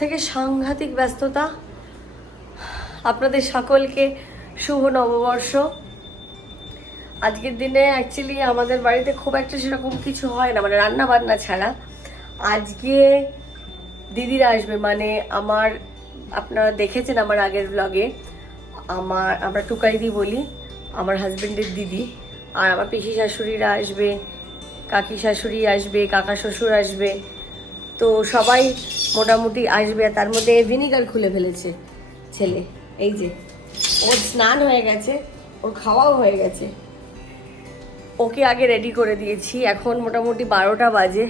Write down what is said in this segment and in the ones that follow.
থেকে সাংঘাতিক ব্যস্ততা। আপনাদের সকলকে শুভ নববর্ষ। আজকের দিনে অ্যাকচুয়ালি আমাদের বাড়িতে খুব একটা সেরকম কিছু হয় না মানে রান্না বান্না ছাড়া। আজকে দিদিরা আসবে মানে আমার, আপনারা দেখেছেন আমার আগের ব্লগে আমার, আমরা টুকাইদি বলি, আমার হাজবেন্ডের দিদি, আর আমার পিসি শাশুড়িরা আসবে, কাকি শাশুড়ি আসবে, কাকা শ্বশুর আসবে। তো সবাই মোটামুটি আসবে তার মধ্যে ভিনিগার খুলে ফেলেছে ছেলে। এই যে, ওর স্নান হয়ে গেছে, ওর খাওয়াও হয়ে গেছে। ওকে আগে রেডি করে দিয়েছি। এখন মোটামুটি বারোটা বাজে।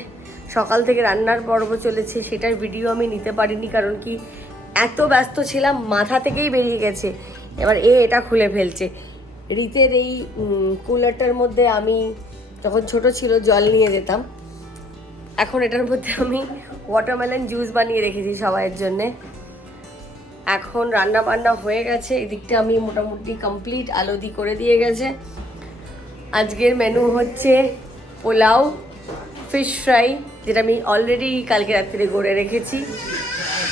সকাল থেকে রান্নার পর্ব চলেছে, সেটার ভিডিও আমি নিতে পারিনি কারণ কি এত ব্যস্ত ছিলাম, মাথা থেকেই বেরিয়ে গেছে। এবার এ এটা খুলে ফেলছে। রিতের এই কুলারটার মধ্যে আমি যখন ছোট ছিল জল নিয়ে যেতাম এখন এটার মধ্যে আমি ওয়াটারমেলন জুস বানিয়ে রেখেছি সবাইয়ের জন্যে। এখন রান্না বান্না হয়ে গেছে, এদিকটা আমি মোটামুটি কমপ্লিট আলোদি করে দিয়ে গেছে। আজকের মেনু হচ্ছে পোলাও ফিশ ফ্রাই যেটা আমি অলরেডি কালকে রাত্রে গড়ে রেখেছি।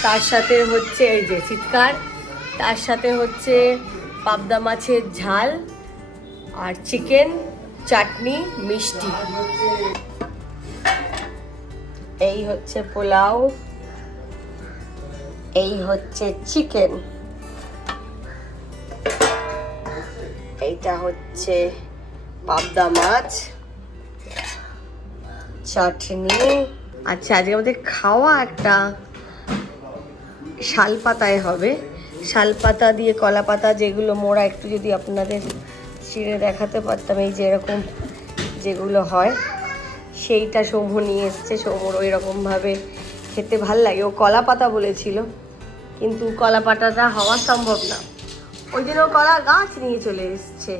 তার সাথে হচ্ছে এই যে চিৎকার, তার সাথে হচ্ছে পাবদা মাছের ঝাল, আর চিকেন চাটনি, মিষ্টি। এই হচ্ছে পোলাও, এই হচ্ছে চিকেন এইটা হচ্ছে পাবদা মাছ, চাটনি। আচ্ছা আজকে আমাদের খাওয়া একটা শাল পাতায় হবে। শাল পাতা দিয়ে কলা পাতা যেগুলো মোড়া, একটু যদি আপনাদের ছিঁড়ে দেখাতে পারতাম, এই যে এরকম যেগুলো হয়। সেইটা সৌম্য নিয়ে এসছে সৌম্যর ওই রকমভাবে খেতে ভালো লাগে। ও কলা পাতা বলেছিল কিন্তু কলা পাতাটা হওয়া সম্ভব না। ওই জন্য কলা গাছ নিয়ে চলে এসছে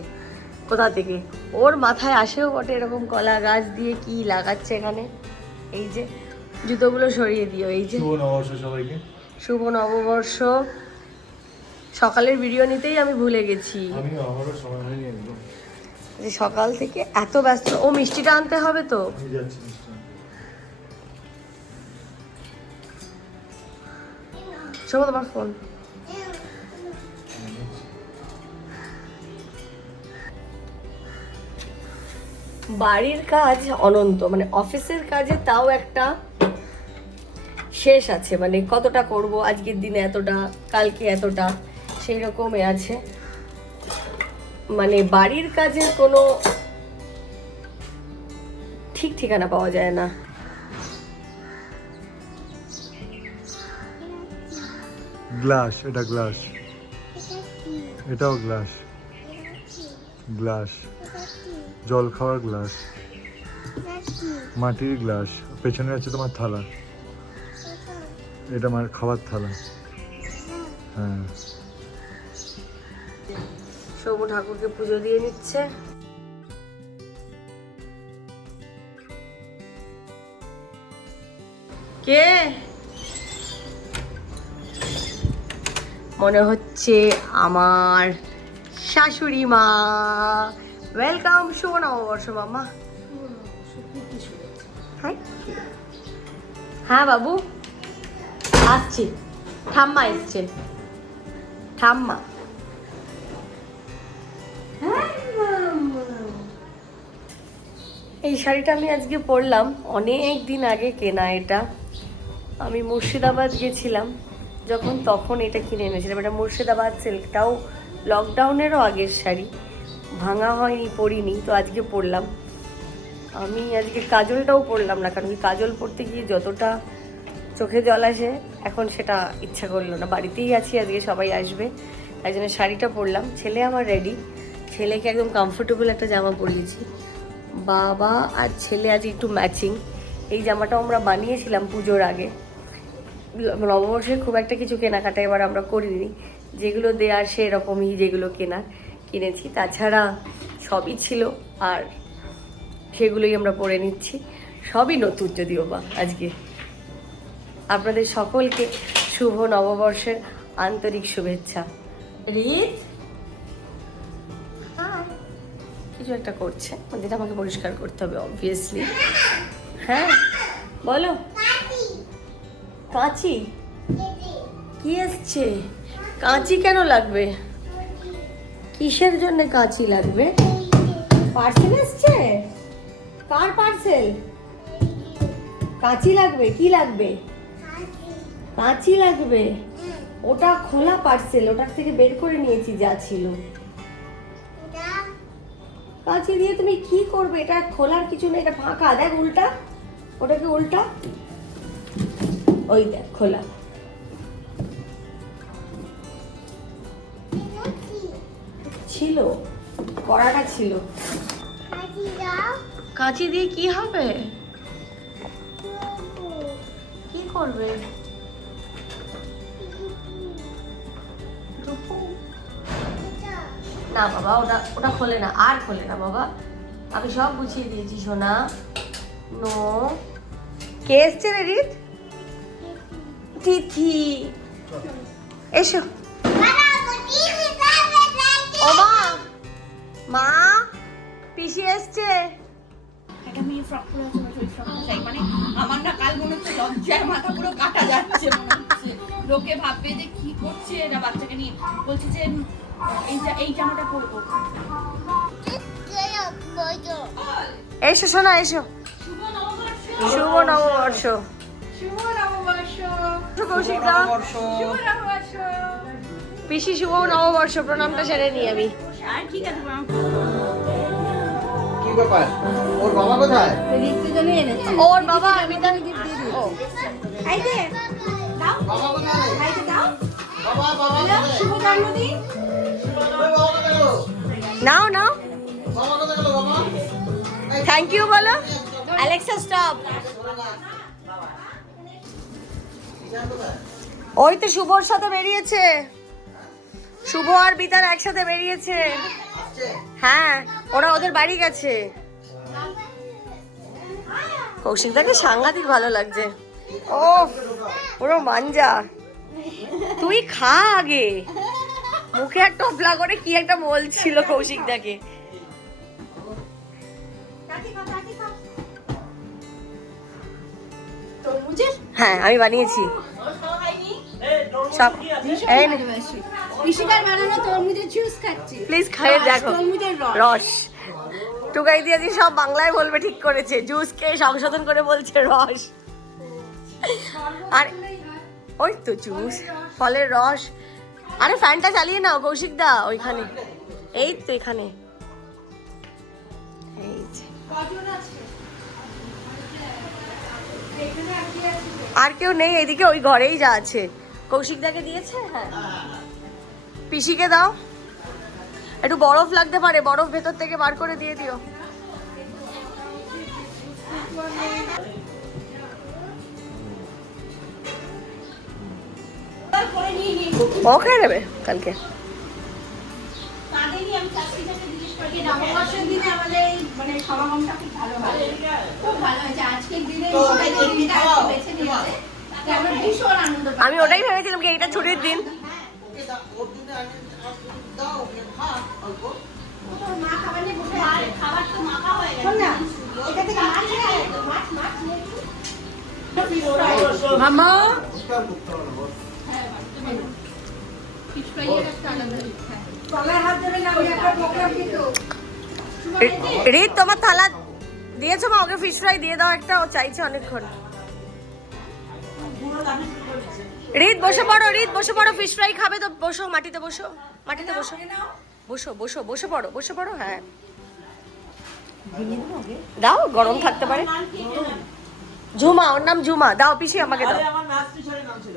কোথা থেকে? ওর মাথায় আসেও বটে এরকম কলা গাছ দিয়ে কি লাগাচ্ছে এখানে। এই যে জুতোগুলো সরিয়ে দিও এই যে। শুভ নববর্ষ শুভ নববর্ষ। সকালের ভিডিও নিতেই আমি ভুলে গেছি। যে সকাল থেকে এত ব্যস্ত। ও মিষ্টিটা আনতে হবে তো? তোমার ফোন বাড়ির কাজ অনন্ত মানে অফিসের কাজে তাও একটা শেষ আছে। মানে কতটা করব আজকের দিনে এতটা কালকে এতটা সেই রকমই আছে। মানে বাড়ির কাজের কোনো ঠিক ঠিকানা পাওয়া যায় না। গ্লাস, এটা গ্লাস। এটাও গ্লাস। গ্লাস। জল খাওয়ার গ্লাস। মাটির গ্লাস। পেছনে আছে তোমার থালা। এটা আমার খাবার থালা। হ্যাঁ। ঠাকুরকে পুজো দিয়ে নিচ্ছে। কে? মনে হচ্ছে আমার শাশুড়ি মা। ওয়েলকাম শুভ নববর্ষ মামা হ্যাঁ বাবু। আসছি। ঠাম্মা এসছে। ঠাম্মা। এই শাড়িটা আমি আজকে পরলাম অনেক দিন আগে কেনা এটা। আমি মুর্শিদাবাদ গেছিলাম, যখন তখন এটা কিনে এনেছিলাম। এটা মুর্শিদাবাদ সিল্কটাও লকডাউনেরও আগের শাড়ি। ভাঙা হয়নি, পরিনি, তো আজকে পরলাম। আমি আজকে কাজলটাও পরলাম না, কারণ কাজল পরতে গিয়ে যতটা চোখে জল আসে, এখন সেটা ইচ্ছা করল না। বাড়িতেই আছি, আজকে সবাই আসবে। তাই জন্য শাড়িটা পরলাম। ছেলে আমার রেডি ছেলেকে একদম কমফোর্টেবল একটা জামা পরিয়েছি। বাবা আর ছেলে আজ একটু ম্যাচিং এই জামাটাও আমরা বানিয়েছিলাম পুজোর আগে। নববর্ষে খুব একটা কিছু কেনাকাটা এবার আমরা করিনি। যেগুলো দেওয়ার সেরকমই যেগুলো কেনার, কিনেছি। তাছাড়া সবই ছিল আর সেগুলোই আমরা পরে নিচ্ছি। সবই নতুন যদিও বা আজকে। আপনাদের সকলকে শুভ নববর্ষের আন্তরিক শুভেচ্ছা। রিত কিছু একটা করছে যেটা আমাকে পরিষ্কার করতে হবে অবভিয়াসলি হ্যাঁ বলো। কাঁচি? কি এসছে? কাঁচি কেন লাগবে? কিসের জন্য কাঁচি লাগবে? পার্সেল এসছে? কার পার্সেল? কাঁচি লাগবে, কি লাগবে? কাঁচি লাগবে। ওটা খোলা পার্সেল, ওটার থেকে বের করে নিয়েছি, যা ছিল। কাঁচি দিয়ে তুমি কি করবে? এটা খোলার কিছু নেই এটা ফাঁকা। দেখ উল্টা। ওটাকে উল্টা। ওই দেখ খোলা। ছিল। কড়াটা ছিল। কাঁচি দিয়ে কি হবে? কি করবে? না বাবা, ওটা ওটা খোলে না, আর খোলে না বাবা। আমি সব গুছিয়ে দিয়েছি, সোনা। নো। কে এসছে রে রিত? তিথি। এসো। মা পিসি এসছে। মানে লোকে ভাববে যে কি করছে, এটা বাচ্চাকে নিয়ে। বলছে যে এই এই জামাটা পরবো। এসো শোনা এসো। শুভ নববর্ষ। শুভ নববর্ষ। কৌশিক শুভ নববর্ষ। পিসি শুভ নববর্ষ প্রণামটা সেরে নিই আমি। আর ঠিক আছে কি ব্যাপার? ওর বাবা কোথায়? ওর বাবা আমি তার ও। এই যে দাও। বাবা কোথায়? এই যে দাও। বাবা বাবা শুভ জন্মদিন। নাও নাও। থ্যাংক ইউ বলো। অ্যালেক্সা স্টপ ওই তো শুভর সাথে বেরিয়েছে। শুভ আর বিতার একসাথে বেরিয়েছে। হ্যাঁ ওরা ওদের বাড়ি গেছে। কৌশিকদাকে সাংঘাতিক ভালো লাগছে। ও পুরো মাঞ্জা। তুই খা আগে। মুখে এক টপলা করে কি একটা বলছিল কৌশিকদাকে তরমুজের হ্যাঁ আমি বানিয়েছি। সব প্লিজ খাইয়ে দেখো। রস। টুকাই দিয়ে দিয়ে সব বাংলায় বলবে ঠিক করেছে। জুস কে সংশোধন করে বলছে রস। আর ওই তো জুস ফলের রস। আরে ফ্যানটা চালিয়ে নাও কৌশিক দা ওইখানে। এই তো এখানে। আর কেউ নেই এদিকে ওই ঘরেই যা আছে। কৌশিক দাকে দিয়েছে? হ্যাঁ। পিসিকে দাও। একটু বরফ লাগতে পারে বরফ ভেতর থেকে বার করে দিয়ে দিও। ও খেয়ে নেবে কালকে। আমি মানে আমি ওটাই ভেবেছিলাম কি এটা ছুটির দিন। হয়ে মামা রিত তোমার থালা দিয়েছ মা, ওকে ফিশ ফ্রাই দিয়ে দাও একটা, ও চাইছে অনেকক্ষণ। রিত, বসে পড়ো, রিত, বসে পড়ো ফিশ ফ্রাই খাবে তো, বসো, মাটিতে বসো মাটিতে বসো। বসো বসো, বসে পড়ো বসে পড়ো হ্যাঁ। দাও, গরম থাকতে পারে। ঝুমা, ওর নাম ঝুমা, দাও, পিসি আমাকে দাও। আমার ছিল।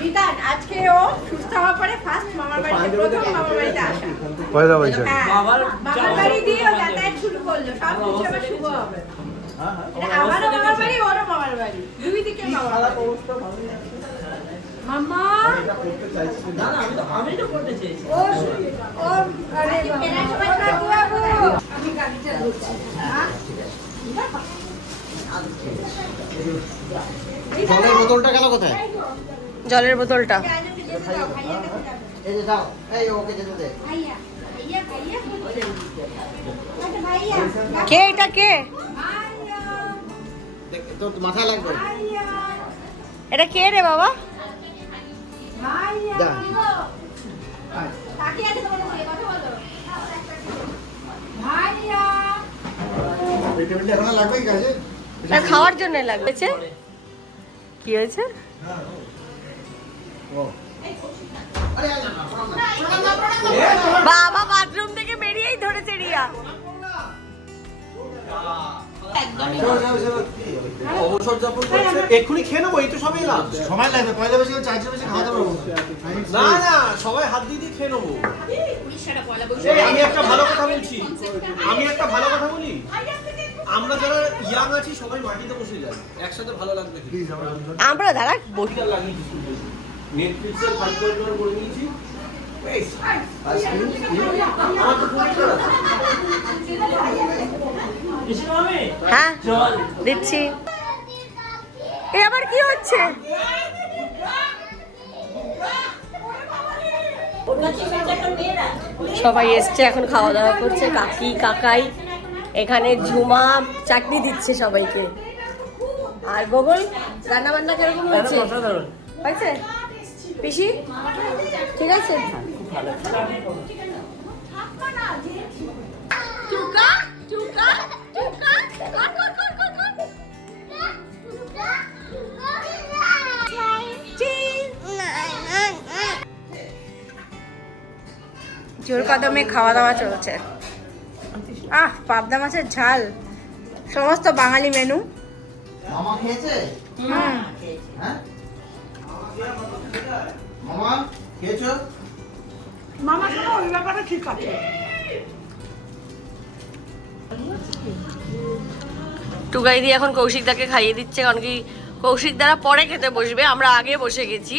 বিধান আজকে ও সুস্থ হওয়ার পরে ফার্স্ট মামার বাড়িতে প্রথম মামার বাড়িতে আসা। পয়লা বৈশাখ। হ্যাঁ বাবার মামার বাড়ি দিয়ে যাতায়াত শুরু করল সব কিছু এবার শুভ হবে। আমারও মামার বাড়ি ওরও মামার বাড়ি। দুই দিকে মামার বাড়ি। মামা না না আমি তো আমি তো করতে চেয়েছি। ও ও আরে বাবা আমি গাড়িটা ধরছি জলের বোতলটা গেল কোথায়? জলের বোতলটা। এই যে দাও এই ওকে যেতে দে। ভাইয়া ভাইয়া ভাইয়া ভাইয়া কে এটা কে? তোর মাথায় লাগবে। এটা কে রে বাবা? লাগবে কাজে। তার খাওয়ার জন্য লাগছে কি হয়েছে? না না না না বাবা বাথরুম থেকে বেরিয়েই ধরেছে রিয়া। অবসর যাপন করছে এক্ষুনি খেয়ে নেব এই তো সবাই এলাম সময় লাগবে পয়লা বসে চারটে বসে খাওয়া দাওয়া না। না সবাই হাত দিয়ে দিয়ে খেয়ে নেব। আমি একটা ভালো কথা বলছি। আমি একটা ভালো কথা বলি। আমরা যারা ইয়াং আছি সবাই মাটিতে বসে যাই একসাথে ভালো লাগবে প্লিজ আমার আমরা দাঁড়া বসি বইটা লাগিয়েছি নেটফ্লিক্সের ফাইভ পয়েন্ট করে নিয়েছি হ্যাঁ দিচ্ছি এ আবার কি হচ্ছে সবাই এসছে এখন খাওয়া দাওয়া করছে কাকি কাকাই এখানে ঝুমা চাটনি দিচ্ছে সবাইকে আর গোগল রান্না বান্না কীরকম হয়েছে হয়েছে পিসি ঠিক আছে টুকা টুকা টুকা কর কর কর কর কর জোর কদমে খাওয়া দাওয়া চলছে আহ পাবদা মাছের ঝাল। সমস্ত বাঙালি মেনু মামা খেয়েছে? হুম। হ্যাঁ মামা খেয়েছো? মামা শোনো ওই ব্যাপারটা ঠিক আছে। টুকাই দিয়ে এখন কৌশিকদাকে খাইয়ে দিচ্ছে কারণ কি কৌশিক দ্বারা পরে খেতে বসবে আমরা আগে বসে গেছি।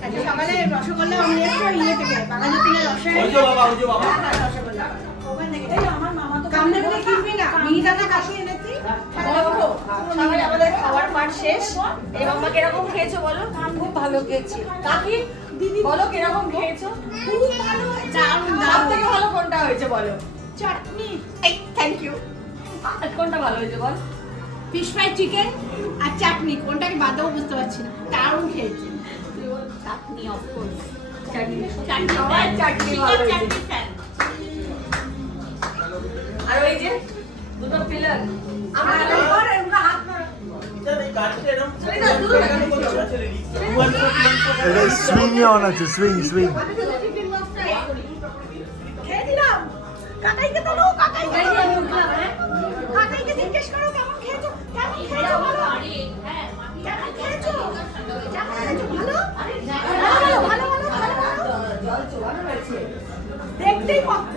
সকালে রসগোল্লা ইয়ে থেকে বাগানের থেকে রসে ওই যে বাবা ওই যে বাবা। কামনে কিনবি না? মিহিদানা কাশি এনেছি। দেখো সবাই আমাদের খাওয়ার পাট শেষ। এই মাম্মা কীরকম খেয়েছো বলো? খুব ভালো খেয়েছি। কাকি দিদি বলো কীরকম খেয়েছো? খুব ভালো সব থেকে ভালো কোনটা হয়েছে বলো? চাটনি। এই থ্যাংক ইউ আর কোনটা ভালো হয়েছে বল? ফিশ ফ্রাই চিকেন আর চাটনি। কোনটাকে বাদ দেবো বুঝতে পারছি না। দারুণ খেয়েছি। চাটনি অফকোর্স চাটনি চাটনি আর ওই যে দুটো পিলার আমরা এই গাড়িটা এরকম সুনিতা, সুইং এ অন আছে সুইং সুইং কাকাইকে তো কাকাইকে জিজ্ঞেস করো কেমন খেয়েছো কেমন খেয়েছো বলো কেমন খেয়েছো কেমন খেয়েছো ভালো ভালো ভালো ভালো ভালো ভালো দেখতেই পাচ্ছ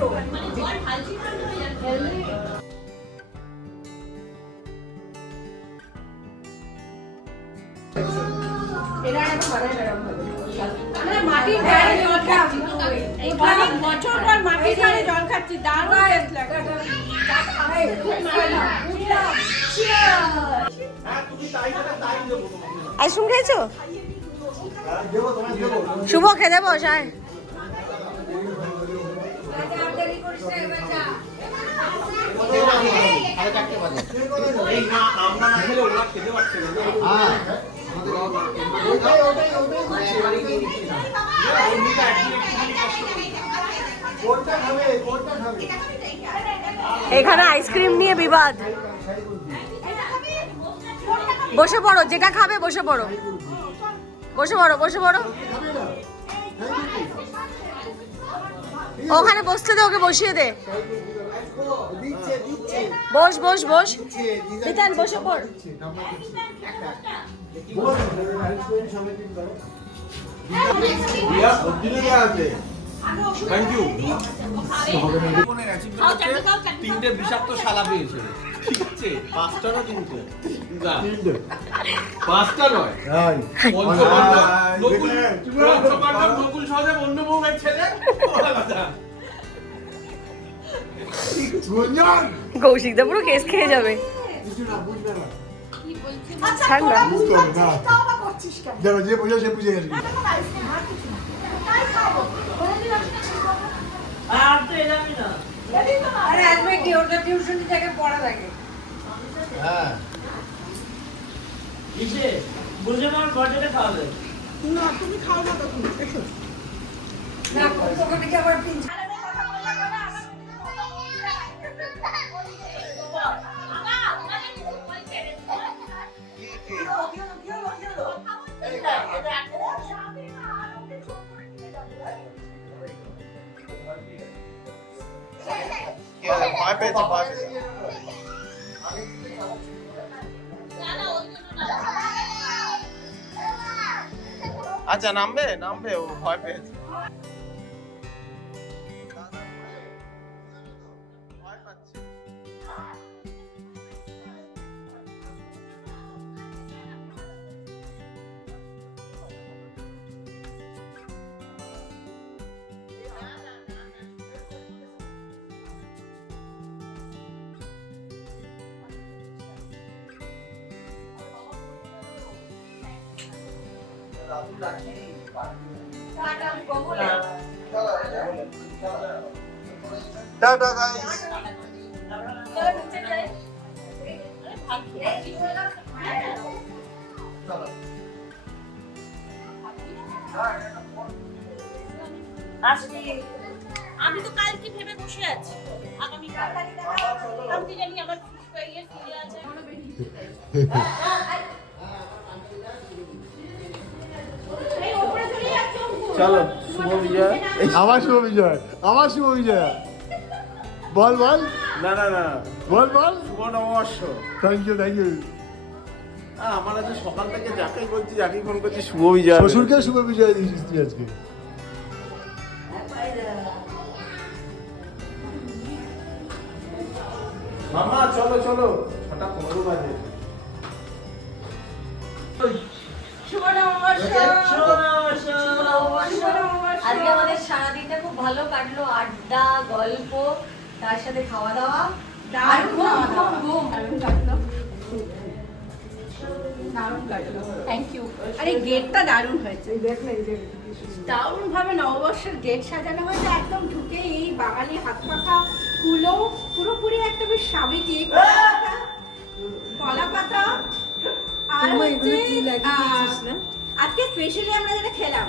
আমরা মাটির ধারে জল খাচ্ছি অনেক বছর পর মাটির ধারে জল খাচ্ছি দারুণ টেস্ট লাগে হ্যাঁ তুমি তাই করে তাই দেবো তোমাকে আইসক্রিম খেয়েছো দেবো তোমার দেবো শুভ এখানে আইসক্রিম নিয়ে বিবাদ। বসে পড়ো যেটা খাবে বসে পড়ো। বসে পড়ো বসে পড়ো। ওখানে বসতে দে ওকে বসিয়ে দে। বস বস বস। বিতান বসে পড়। থ্যাংক ইউ তিনটে বিষাক্ত শালা পেয়েছে। ঠিক আছে? পাঁচটা না তিনটে? পাঁচটা নয়। নকুল পঞ্চপাণ্ডব অন্য বউয়ের ছেলে? ওরা কথা। কৌশিকদা পুরো কেস খেয়ে যাবে। ঠান্ডা। দেখো যে বুঝে সে বুঝে গেছে আর তো এলামই না। আরে আসবে কি ওটা টিউশন থেকে ভয় পেয়েছে ভয় আচ্ছা নামবে? নামবে ও ভয় পেয়েছে। টাটা গাইস আমি তো কালকে ভেবে বসে আছি। আগামী আমি জানি আমার ইয়ে ফিরে আছে। চলো শুভ বিজয়। আমার শুভ বিজয় আমার শুভ বিজয়। বল বল। না না না। বল বল। শুভ নববর্ষ। থ্যাংক ইউ থ্যাংক ইউ আমার আজকে সকাল থেকে যাকেই বলছি যাকেই ফোন করছি শুভ বিজয়। শ্বশুরকে শুভ বিজয় দিয়েছিস তুই আজকে। মামা চলো চলো। ছটা পনেরো বাজে। আজকে আমাদের সারাদিনটা খুব ভালো কাটলো। আড্ডা গল্প তার সাথে খাওয়া দাওয়া আর ঘুম ঘুম ঘুম। থ্যাংক ইউ আরে গেটটা দারুণ হয়েছে। দারুণ ভাবে নববর্ষের গেট সাজানো হয়েছে একদম ঢুকে এই বাঙালি হাত পাখা কুলো পুরোপুরি একটা বেশ সাবেকি কলা পাতা আর হচ্ছে আজকে স্পেশালি আমরা যেটা খেলাম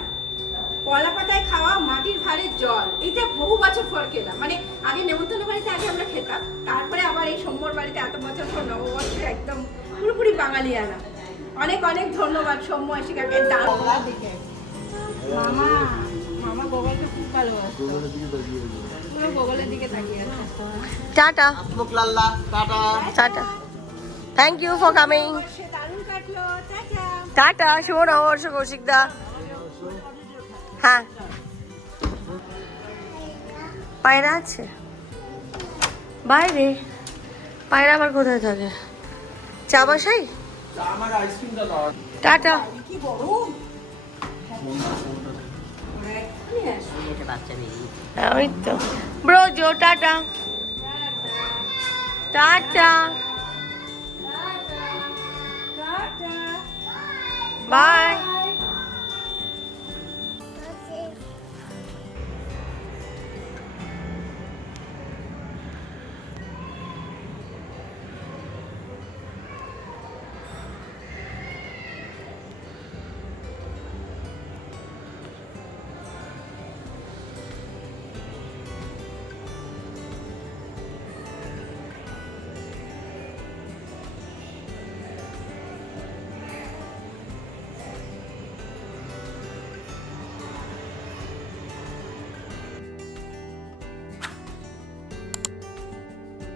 কলা পাতায় খাওয়া মাটির ভারের জল এটা বহু বছর পর খেলাম। মানে আগে নেমন্তন্ন বাড়িতে আগে আমরা খেতাম তারপরে আবার এই সোমবার বাড়িতে এত বছর পর নববর্ষে একদম পুরোপুরি বাঙালিয়ানা। অনেক অনেক ধন্যবাদ সৌম্য আশিকাকে দারুণ। মামা মামা গোগলকে খুব ভালোবাসে দিকে তাকিয়ে tata. Tata. Tata. Thank you for coming tata শুভ নববর্ষ কৌশিকদা হ্যাঁ। পায়রা আছে? বাইরে। পায়রা আবার কোথায় থাকে? চা বাসাই টাটা। ওই তো। Brojo tata. Tata. Bye. Bye.